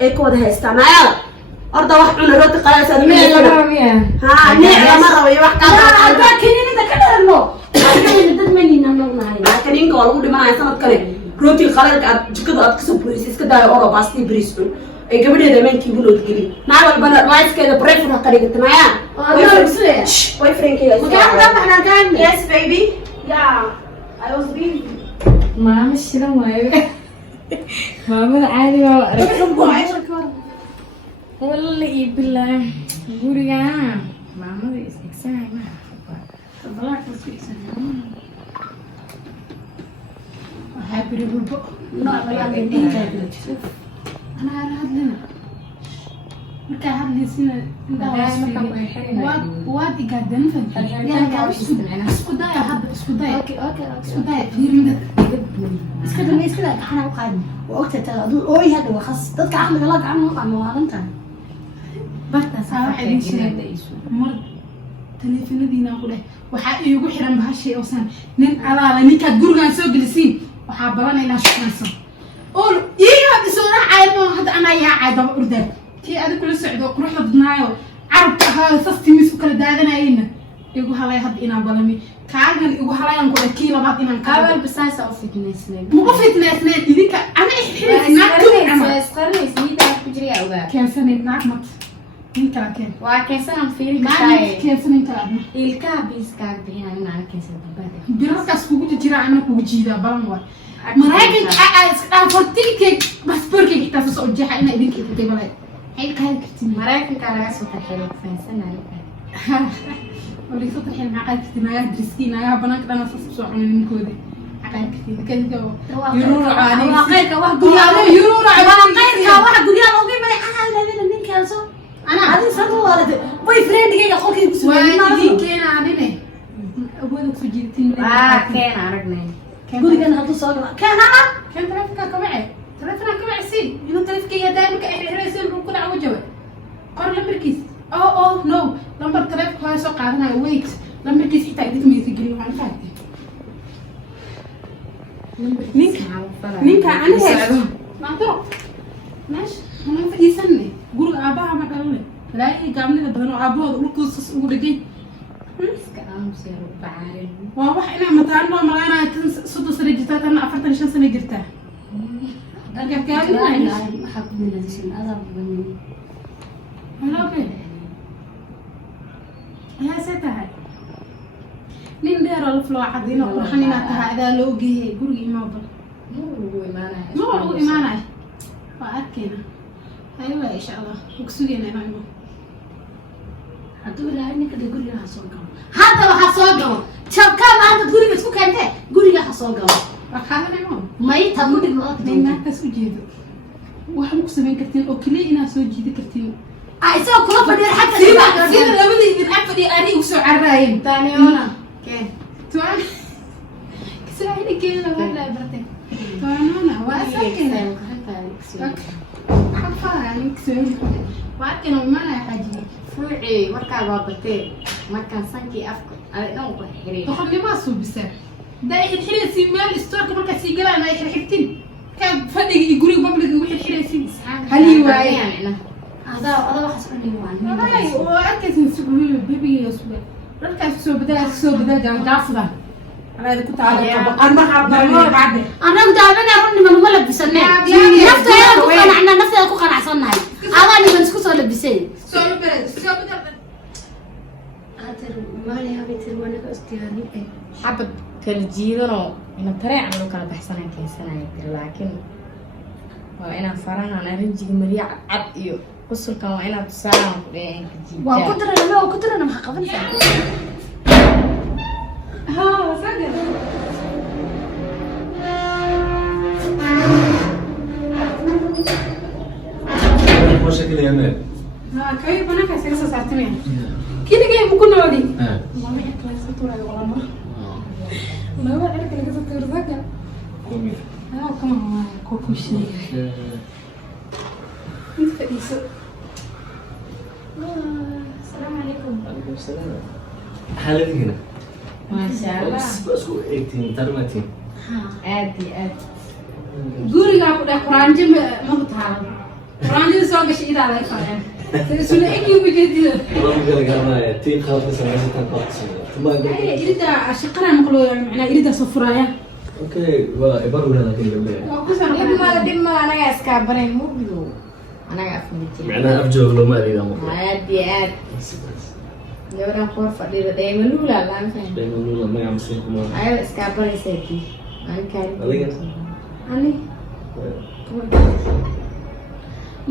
ايكو ده هيستمع أرض واحد من الرد قلاص أنا نيع ها نيع مرة ويوحكي لكن أنت كده إنه أنا ضد مني إنه نعين لكن إنك والله دي ما عايز أنا أتكلم روتي الخلال قاعد كده أتكسب بريس كده أوروبا باستي بريس أي قبل ده من كي بقولوا تقولي نعم البنا رايس كده بريف ولا قريب معايا واي فرينك يا مكان ده احنا كان يس بيبي يا I was being ماما الشيلة ما ماما عادي ما والله بالله قولي يا ماما إكساي ما طلعت في إكساي هابي ريبل لا أنا هاد لنا مركا هاد لي سنة واد إقادن فن يا اسكو دايا هاد اسكو دايا اوكي اسكو دايا فيرم اسكو دا انا وقاعد وقتها تقول اوي هذا وخاص dadka aqliga la gacan ma qano maalintan barta saxay mar telefonadiina ku leh waxa iigu xiran bahashay oo san nin alaala ninka gurigan soo galisiin waxa baranayna shaqayso oo iiga isoo caaymo hada ana yaa caaydo urday tii adigu la socdo quruxda dadnaayo carabka ahaa sastimis kala daadanayna igu halay had ina balami kaagan igu halayan ku dhakiin labaad inaan kaabal bisaasa oo fitnessnay ma fitnessnay idinka ana ixriisna isqarnays niida ku jiriya ogaa keensanay naagmat ninka keen waa keensan fiiri kaay keensanay kala ilka biska bixina inaan keensan dabada birarkaas kugu jira ana kugu jiida balan waa maraykanka fortinkay passportkay xitaa soo jeexa ina idinka ku qiimalay xilka halkii maraykanka laga soo taxiro faansanay ولي صوت الحين عقلت ما يدرسين يا بنات انا صوص عن كودي عقلت كذا يرور علي واقيك واحد يرور علي واقيك واحد قول يا موقي ما انا لا نين كانسو انا هذه صوت ولد بوي فريند جاي اخوك يسوي ما دي كان عندنا ابوك سجلتين كان عرقنا قولي كان هذا صوت كان انا كان ترافيكا كمعي ترافيكا كمعي سي ينو ترافيكا يا دائما كاين رئيسين كل عوجه قر لمركز oh no number تلف كويس وقعدنا ويكس لما كيس يتعدي تميز يجري وعن فاتي نينكا أنا هيك ما تروح ماشي أنا في يسني قول أباها ما قالني لا هي قامني بدنا أبوه قول قصص ولدي كلام سير بعارين وواح أنا متعلم ما أنا صدق سرجتات أنا أفرتني شن سنة جرتها أرجع كامل حق من الشيء هذا بني أنا بين يا ستها نين دير الفلو عدينا وحنينا تها إذا لوجي قولي ما بل مو إيمانه وأكينا أيوة إن شاء الله وكسورينا نعمه هتقول لها إنك تقول لها حصوقه هذا وحصوقه شوف كم أنت تقولي بس كوك أنت قولي لها حصوقه وحنا نعمه ما يتهمون الموت ما تسوجيد وحنا كسبين كرتين أو كلي إنا سوجيد كرتين أيسو كلها بدي حتى سيبا لابد من أكبر أني وسع الرايم تاني هنا كين توان كسرعيني كيلا ولا برتين توان هنا وأسكن حفا يعني كسرعيني وأكن وما لا حاجة فوعي وركا بابتين ما كان سانكي أفكر على نوم حريم تخلي ما صوب بسر ده الحين سيمال استورك مركا سيجلا ما يحرحتين كان فدي يقولي بابلك وحي الحين سيم هل يواي هذا وحصلني وعن والله وأكيد نسوي بيبي يسوي ركز سو بدأ جام جافدا أنا إذا كنت على أنا ما حابة بعد أنا كنت أبني أرني من ملك بسنة نفسي أنا كوكان عنا نفسي أنا كوكان عصرنا أواني من سكوت ولا بسين سو بدأ أتر مالي هابي ترونا كاستياني حبة كالجيدنا إن ترى عملوا كلا بحسنا كيسنا لكن وأنا فرنا أنا رجع مريع عبيو قصر كمان أنا بسرعة وكتر أنا محققين ها صدق مشكلة يا مال ها كيف أنا كسيرة ساعتين كده جاي ممكن نودي ما معي كلاس طول على ولا مرة ما هو عارف إنك تصير ذكر ها كمان كوكو شيء السلام عليكم. عليكم السلام. حالتي هنا. ما شاء الله. بس 18 ترمتين. عادي قولي لا كده قرآن جم ما بتعلم. quraanjada soo gashay idaa laga faayaa sida egi ujeediyo Lama kala garanaya tii qaadka samaysan qaadka tuma ay irida shaqana maqlo macna irida soo furaya okay waa ibar wala kale gabdhaha waa ku soo dima anaga iska baray muuqdo anaga afmijin macnaha afjoog loo maadida ma aad gabadhan qoor fadhida dheemalula laan fahmay dheemalula magaca masii kuma ayo iska baraysayti aan kaan adiga ani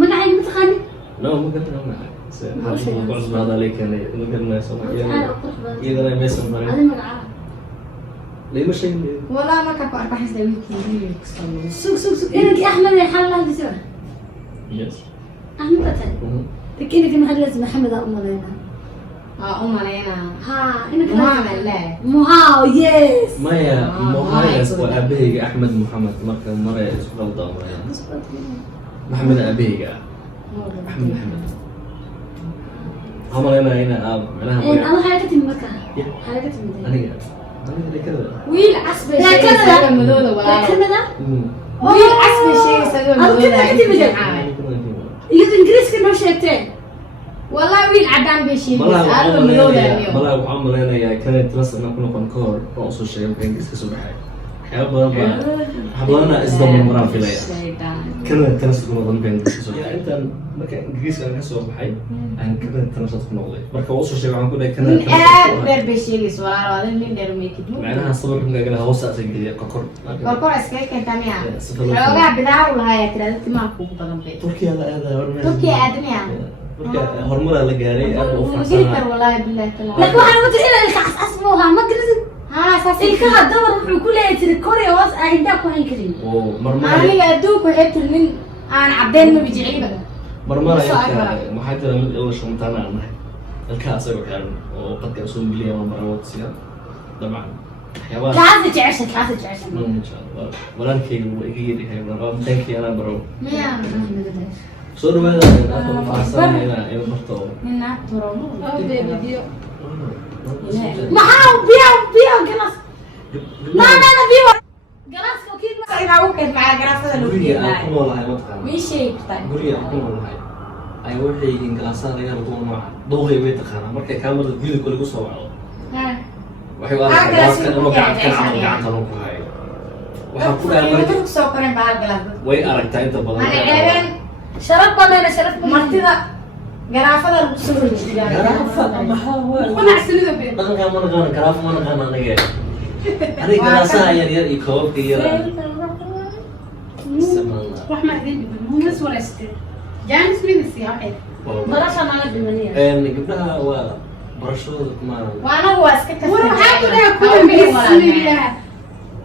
magacayga ma taqaani no ma garanaa بعض هذا عليك يعني ممكن ما يسمع إذا أنا ما يسمع adi magaca ليه مش شيء wala marka ku arko xisda wiilkii kusoo sug inankii axmed ee xal la hadisay يس axmed batay لكنك ما لازم محمد أمرنا umaleyna ها إنك Muhammad le مها يس ما يا مهايس وأبيه أحمد محمد مركز مرة اسمه غلطة محمد أبيه أحمد هم هنا معناها أنا حركة المكة حركة المدينة أنا كذا wiil casbe لا shay كندا isaga madooda لا walaalo كندا wiil casbe shay isaga madooda يد إنجليز كنا شيء والله wiil cadaan bay sheegaysaa aad madooda ملا وعمل أنا يا كانت ترى أنا كنا كونكور رأس الشيء بإنجليز كسبحة حياة بابا حضرنا إصدام المرأة في ليا كنا تنسى كنا ضمن بإنجليز كسبحة أنت مكان إنجليز كان كسبحة أن كنا تنسى كنا والله مركب وصل الشيء عن كنا كنا aad beer bay sheegaysaa walaalo adin min dheer may kidu معناها الصبر كنا قلنا هوسة تجي كوكور korkor iskaga keentaa miya xoogaa bidaar u lahaa tirada timaha kugu badan bay تركيا هذا turkiya aadmiya تركيا هرمونة لقاري أبو geli فرنسا kar wallahi billahi taala لكن waxaan u diray ilaa ilkaas asbuuha ma garan haa saas ilkaha dawar wuxuu ku leeyahay tiri korea hoos ay intaa ku hayn karin ومرمى aniga adduunku waxay tiri nin aan caddeyn ma bijiciba مرمى محاجرة من أول شو متابع عنه الكاس أقول يعني وقد كأسون بليه ومرة وتصير طبعا حيوان kaasa jecesha kaasa jecesha إن شاء الله ولا كي ويجي هاي مرة تانكي أنا برو miya صور هذا أنا فاصل هنا يوم برتو nin naag turo video maxaa biyo galas na biyo galas kokiin ma inaa u keed macaa garaafada lagu guriga aan keenaay ku noolahay ma taqaan mii sheegi kartaa guriga aan ku noolahay ay waxay yihiin galaasada laga lagu nooca dooqay way taqaanaa markay kaamarada guriga lagu soo wacdo waxay u arkaan galaaska inuu gacanta camal gacanta lagu hayo waxaa ku dhahay markii kusoo koreen baa hal galaas way aragtaa inta badan ana ceebeen sharaf badan sharaf martida garaafada lagu soo rojiyaa garaafada maxaa waa qanacsanida bay dhaqanka ma naqaan garaaf ma naqaan aniga aniga galaasaha yar yar iyo koobabka yar wax ma idin dhiban munas walaastay jaanis midisi waxay galasha naga dhimaniya gabdhaha waa barashadooda kuma waa anagu waa iska war waxaa ku dhaha kuwa bismillaah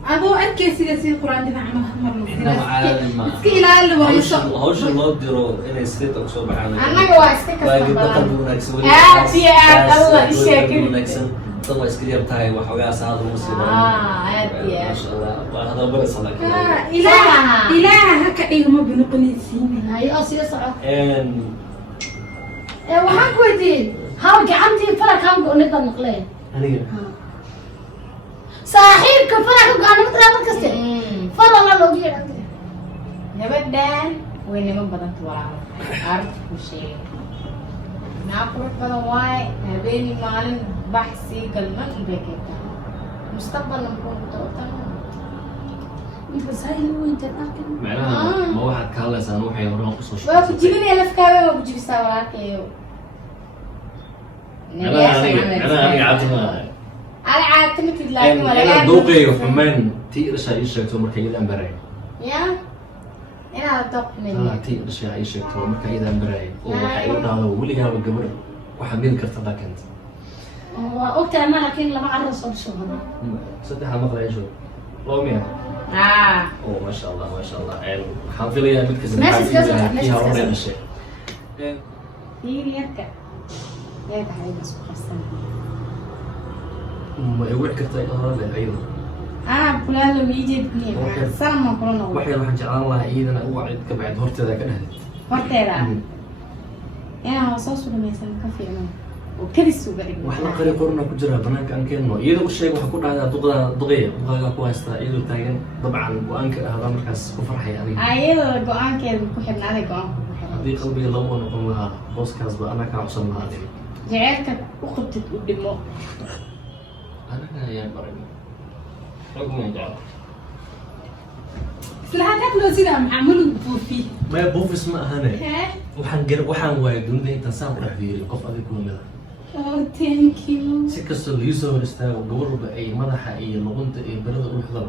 adoo arkaysiga si quraanjada camal marno iska ilaali warayso hawsha loo diro inay sida ugu soo baxaan anaga waa iska waa kasban gabdho badan qalbi wanaagsan weli aad iyo aad Allah isheegay wanaagsan dad waa iska yar tahay waxoogaa saada ugu sii aad iyo aad maasha allah waa hadal baraysa laakiin ilaaha ka dhigma binoqonaysiin hayo oo sii soco waxaan ku weydiiyey haw gacantii farakan go'nid baad maqleen aniga saaxiibka farakan go'aana ma tiraa markaste farala loogu yeedhan gabadhan way nima badanta walaalo aarta ku sheegay naa qurux badan waaye habeeni maalin bax sii galman bay keentaa mustaqbalna muxuu noqotaa macnaha ma waxaad ka hadlaysaan waxay horaan kusoo waa ku jibinaya lafkaaga waa ku jibisaa walaalkayo macnaha aniga cabdi maaha على عاد تمت لكن ولا أنا دوقي وحمان تي إيش هاي الشيء تو مركي إذا أمبري يا أنا دوق مني تي إيش هاي الشيء تو مركي إذا أمبري وحيقول هذا ولي قال الجبر وحمين كرت ذاك أنت وقتها ما لكن لما عرس صوت شو هذا صدق هالمقطع يشوف لوميا أوه ما شاء الله ما شاء الله يعني حافظ لي هذا الكذب ماشي كذا ماشي فيها كذا ربع الشيء يجي يركع يا تحيي بس خلصنا ما يوعي كرت هذا أيضا فلان لو يجي بني سلام كلنا waxay waxaan jeclaan lahaa iyadana u wacid ka bacd horteeda ka dhahdid horteeda inaa soo sulamaysan ka fiicno وكذي السوق عليك wax la qari qorna ku jira banaanka aan keenno iyada u sheeg waxa ku dhacay duqayga ku haysta iyadoo taagan dabcan go'aanka ah markaas ku farxay adiga ayada go'aankeeda ku xirnaaday go'aanka ku xirnaaday hadii qalbiga laba noqon lahaa booskaas ba ana ka cusub lahaa jaceelka u qabtid u dhimo anaga ayaan barin raguma jecel islaha ka loo sida maxamul buufi ma buufis ma ahane waxaan waayay dunida intaan saan u dhaxfiiriyo qof adiga ku mid ah oh thank you si kastoo la isoo hor istaago gabarba ay madaxa iyo luqunta iyo barada u xidhan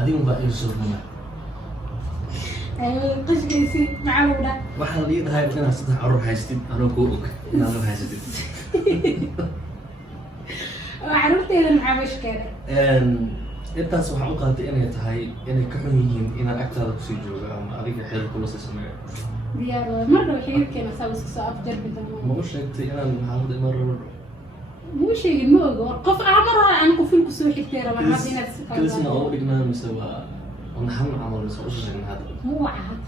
adigu baa ay soo rumay qashkiisi macawda waxaa la yidhahay inaad saddex carruur haystid anoo kuu og inaad la haysatid carruurteeda maxaabashkeeda intaas waxaa u qaatay inay tahay inay ka xun yihiin inaad agtaada kusii jooga ama adiga xeel kula sii sameeyo diyaar marna xiriirkeena saa iska soo afjarbida ma u sheegtay inaan maxaamad imar rabo muu sheegin ma ogo qof mar hore aan qofil kusoo xigtay rabaa hadda inaad si kalisna oo dhignaa mise waa naxan camal mise u sheegin hadda muu wacahad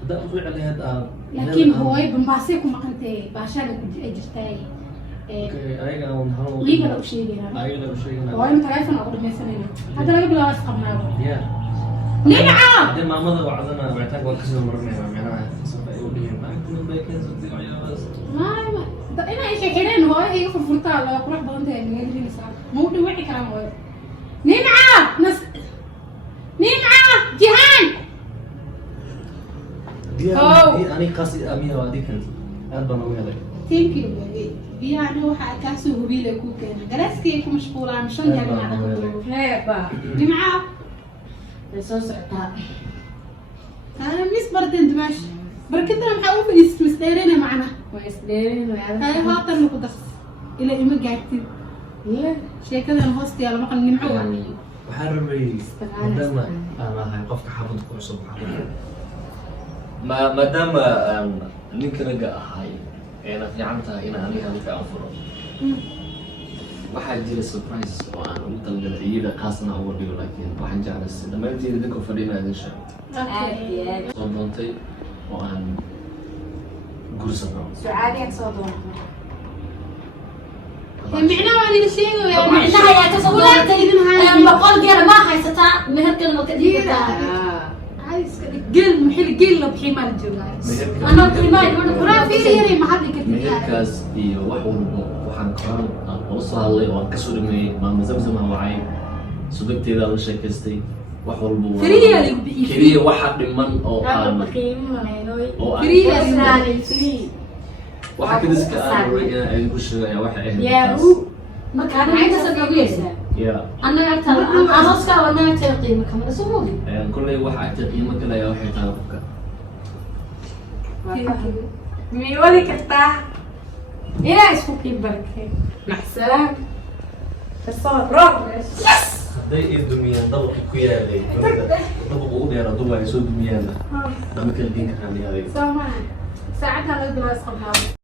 haddaa u fiici lahayd aad laakiin hooy bambaasay ku maqantay baashaada ku jirtaay ayaga liiga u sheegayna ayaga u sheegayna hooy telefoon ugu dhamaysanayna hadda laga bilaabo isqabnaado ya nimca hadii maamada wacdana wicitaanka waa kasoo marinaya macnaha sabta ay u dhihin maagtuna bay keensatay waxyaabahaas ina ay sheekeyneen hooyo iga furfurtaa loo qurux badan tahay magaaladiisa muu dhiwici karaan hooyo nimca jihaan ani qaasi amiya waa adikan aad baan ugu helay thank you biyahana waxaa kaasoo hubiile ku keena galaaskii ku mashquulaan shan jaalinaada ku jiro heeba nimca way soo socotaa mis barteen dimaash barkadana maxaa u fadhiisay misdheerena macna way isdheereen way adag hay haatan ku daqs ila ima gaartid sheekadan hoosteeda maqal nimco waxaan rabay maadaama aan ahay qofka xaafadda ku cusub maadaama aan ninka ragga ahay eena fiican tahay in aniga halka aan furo waxaa jira surprise oo aan ugu talagalay iyada qaasna uga dhigo laakiin waxaan jeclaystay dhammaanteeda dadka fadhina idin sheego soo doontay oo aan guursano sucaadiya soo doonta micnaha waa nila sheegaya micnaha ayaa kasoo dooratay boqol geela ma haysataa meherkeeda ma ka dhigataa gel محل gel la bixi ma joogaa anoo qiimaha mana quraan fiiriyay ma hadli kartid meherkaas iyo wax walba waxaan qoraan aan uga soo hadlay oo aan kasoo dhameeyey maama zamzam aan wacay subagteeda la sheekaystay wax walba keliya lagu bixiyay keliya waxa dhiman oo aan waxa kadiska aan rabay inaan idinku sheego ayaa waxa ahayd marka aniga intaas aad ugu yeeshaa ya annaga agtaada arooska waa naga taga qiimo kamida soo moodi kulley waxa agta qiimo kale ayaa waxay tahay qofka miyay wadi kartaa ilaa isku qiib barkay maxsalaam kasoo roog hadday ay dumiyaan dabaqi ku yaalay dabaq ugu dheer hadduu ay soo dumiyaan lama kala diin karaan adiga soo ma saacadda laga bilaabo isqabnaado